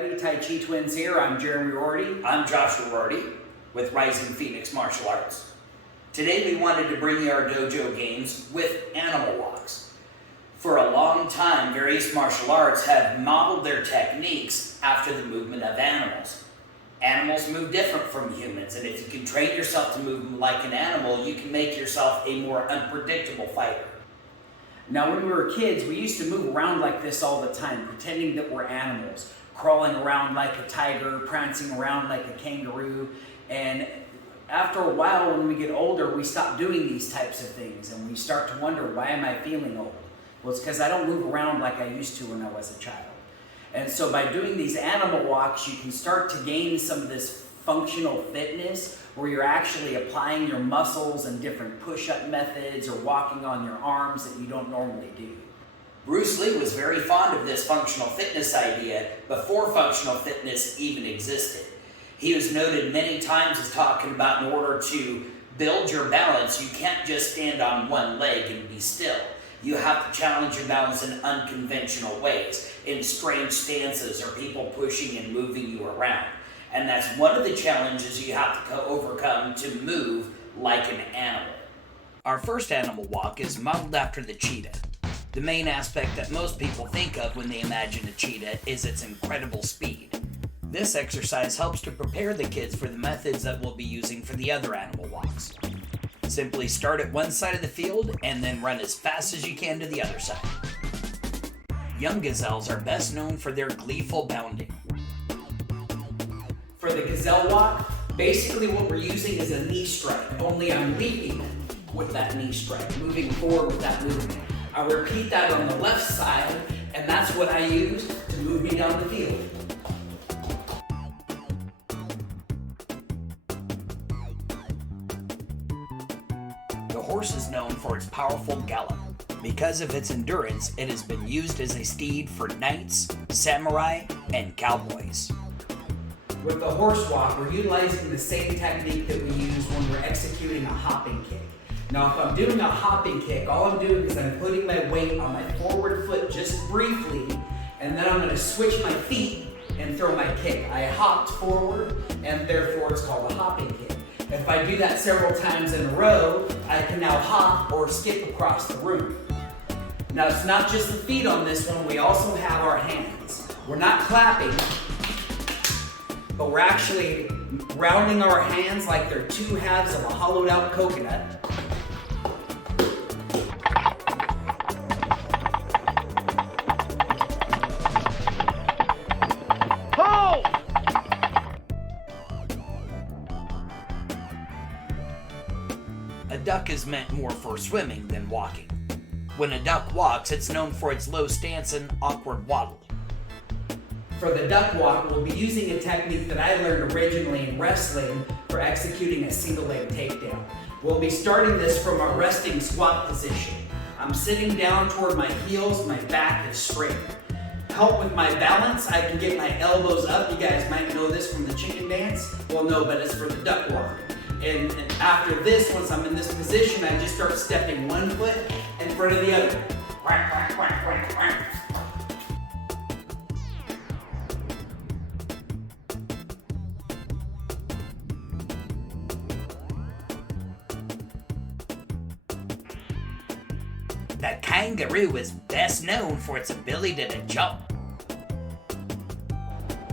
everybody. Tai Chi Twins here. I'm Jeremy Rorty. I'm Joshua Rorty with Rising Phoenix Martial Arts. Today we wanted to bring you our dojo games with animal walks. For a long time, various martial arts have modeled their techniques after the movement of animals. Animals move different from humans, and if you can train yourself to move like an animal, you can make yourself a more unpredictable fighter. Now, when we were kids, we used to move around like this all the time, pretending that we're animals, crawling around like a tiger, prancing around like a kangaroo. And after a while, when we get older, we stop doing these types of things, and we start to wonder, why am I feeling old? Well, it's because I don't move around like I used to when I was a child. And so by doing these animal walks, you can start to gain some of this functional fitness where you're actually applying your muscles and different push-up methods or walking on your arms that you don't normally do. Bruce Lee was very fond of this functional fitness idea before functional fitness even existed. He was noted many times as talking about, in order to build your balance, you can't just stand on one leg and be still. You have to challenge your balance in unconventional ways, in strange stances or people pushing and moving you around. And that's one of the challenges you have to overcome to move like an animal. Our first animal walk is modeled after the cheetah. The main aspect that most people think of when they imagine a cheetah is its incredible speed. This exercise helps to prepare the kids for the methods that we'll be using for the other animal walks. Simply start at one side of the field and then run as fast as you can to the other side. Young gazelles are best known for their gleeful bounding. For the gazelle walk, basically what we're using is a knee strike, only I'm leaping with that knee strike, moving forward with that movement. I repeat that on the left side, and that's what I use to move me down the field. The horse is known for its powerful gallop. Because of its endurance, it has been used as a steed for knights, samurai, and cowboys. With the horse walk, we're utilizing the same technique that we use when we're executing a hopping kick. Now, if I'm doing a hopping kick, all I'm doing is I'm putting my weight on my forward foot just briefly, and then I'm going to switch my feet and throw my kick. I hopped forward, and therefore it's called a hopping kick. If I do that several times in a row, I can now hop or skip across the room. Now, it's not just the feet on this one, we also have our hands. We're not clapping, but we're actually rounding our hands like they're two halves of a hollowed out coconut. A duck is meant more for swimming than walking. When a duck walks, it's known for its low stance and awkward waddle. For the duck walk, we'll be using a technique that I learned originally in wrestling for executing a single leg takedown. We'll be starting this from a resting squat position. I'm sitting down toward my heels, my back is straight. Help with my balance, I can get my elbows up. You guys might know this from the chicken dance. Well, no, but it's for the duck walk. And after this, once I'm in this position, I just start stepping one foot in front of the other. Quack, quack, quack, quack, quack. The kangaroo is best known for its ability to jump.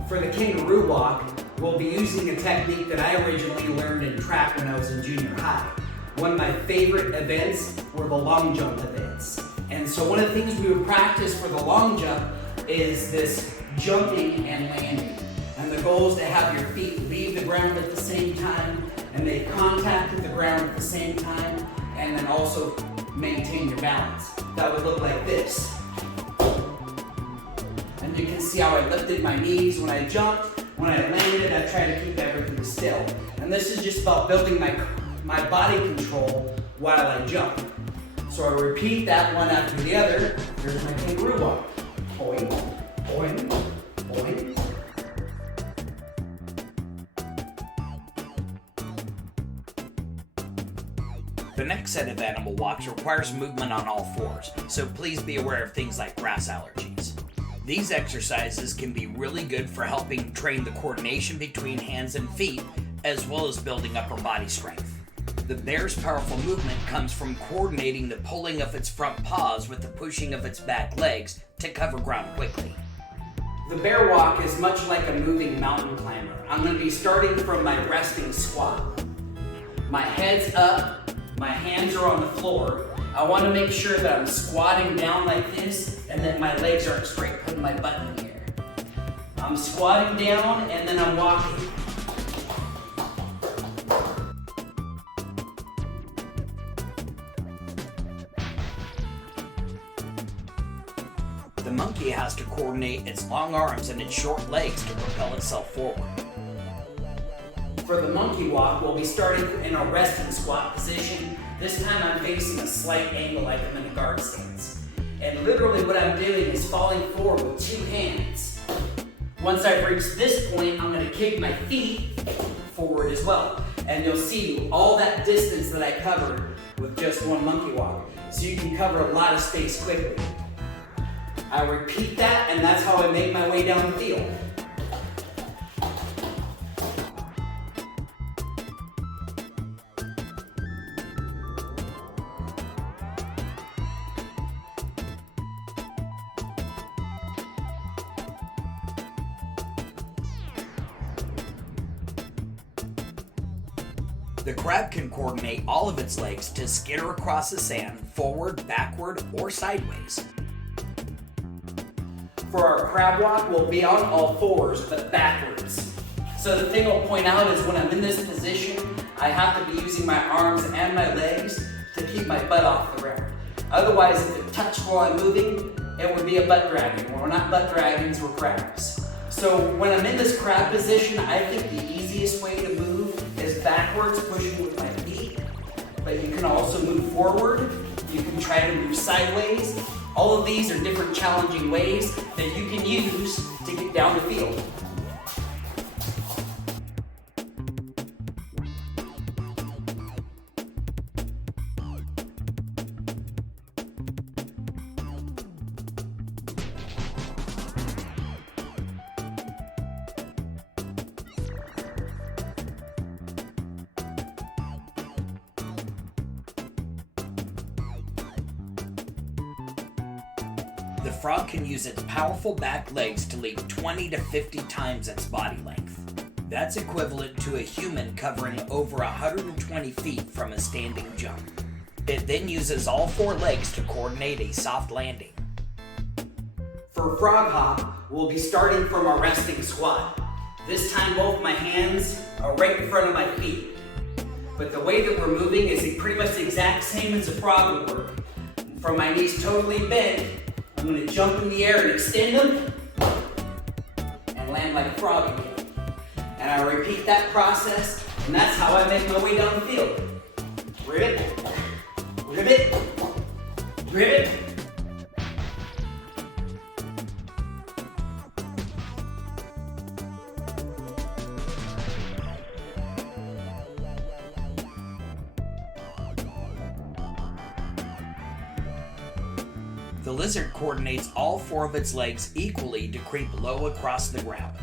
For the kangaroo walk, we'll be using a technique that I originally learned in track when I was in junior high. One of my favorite events were the long jump events. And so one of the things we would practice for the long jump is this jumping and landing. And the goal is to have your feet leave the ground at the same time, and they contact with the ground at the same time, and then also maintain your balance. That would look like this. And you can see how I lifted my knees when I jumped. When I landed, I tried to keep everything still. And this is just about building my body control while I jump. So I repeat that one after the other. Here's my kangaroo walk. Boing, boing, boing. The next set of animal walks requires movement on all fours, so please be aware of things like grass allergies. These exercises can be really good for helping train the coordination between hands and feet, as well as building upper body strength. The bear's powerful movement comes from coordinating the pulling of its front paws with the pushing of its back legs to cover ground quickly. The bear walk is much like a moving mountain climber. I'm going to be starting from my resting squat. My head's up, my hands are on the floor. I want to make sure that I'm squatting down like this and that my legs aren't straight, putting my butt in the air. I'm squatting down and then I'm walking. The monkey has to coordinate its long arms and its short legs to propel itself forward. For the monkey walk, we'll be starting in a resting squat position. This time I'm facing a slight angle like I'm in a guard stance. And literally what I'm doing is falling forward with two hands. Once I've reached this point, I'm going to kick my feet forward as well. And you'll see all that distance that I covered with just one monkey walk. So you can cover a lot of space quickly. I repeat that, and that's how I make my way down the field. The crab can coordinate all of its legs to skitter across the sand, forward, backward, or sideways. For our crab walk, we'll be on all fours, but backwards. So the thing I'll point out is when I'm in this position, I have to be using my arms and my legs to keep my butt off the ground. Otherwise, if it touched while I'm moving, it would be a butt dragging. Well, we're not butt dragons, we're crabs. So when I'm in this crab position, I think the easiest way to move is backwards, pushing with my feet. But you can also move forward. You can try to move sideways. All of these are different challenging ways that you can use to get down the field. The frog can use its powerful back legs to leap 20 to 50 times its body length. That's equivalent to a human covering over 120 feet from a standing jump. It then uses all four legs to coordinate a soft landing. For frog hop, we'll be starting from a resting squat. This time both my hands are right in front of my feet. But the way that we're moving is pretty much the exact same as a frog would work. From my knees totally bent, I'm going to jump in the air and extend them and land like a frog again. And I repeat that process, and that's how I make my way down the field. Ribbit, ribbit, ribbit. The lizard coordinates all four of its legs equally to creep low across the ground.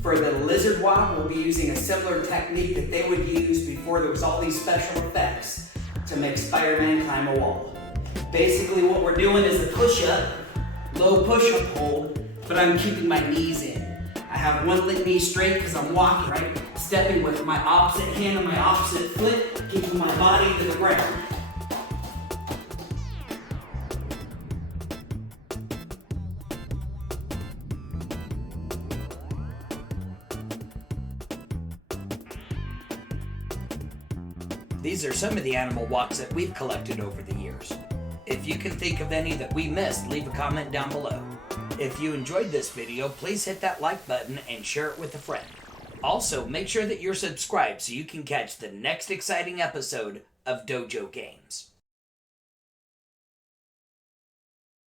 For the lizard walk, we'll be using a similar technique that they would use before there was all these special effects to make Spider-Man climb a wall. Basically what we're doing is a push-up, low push-up hold, but I'm keeping my knees in. I have one knee straight because I'm walking, right? Stepping with my opposite hand and my opposite foot, keeping my body to the ground. These are some of the animal walks that we've collected over the years. If you can think of any that we missed, leave a comment down below. If you enjoyed this video, please hit that like button and share it with a friend. Also, make sure that you're subscribed so you can catch the next exciting episode of Dojo Games.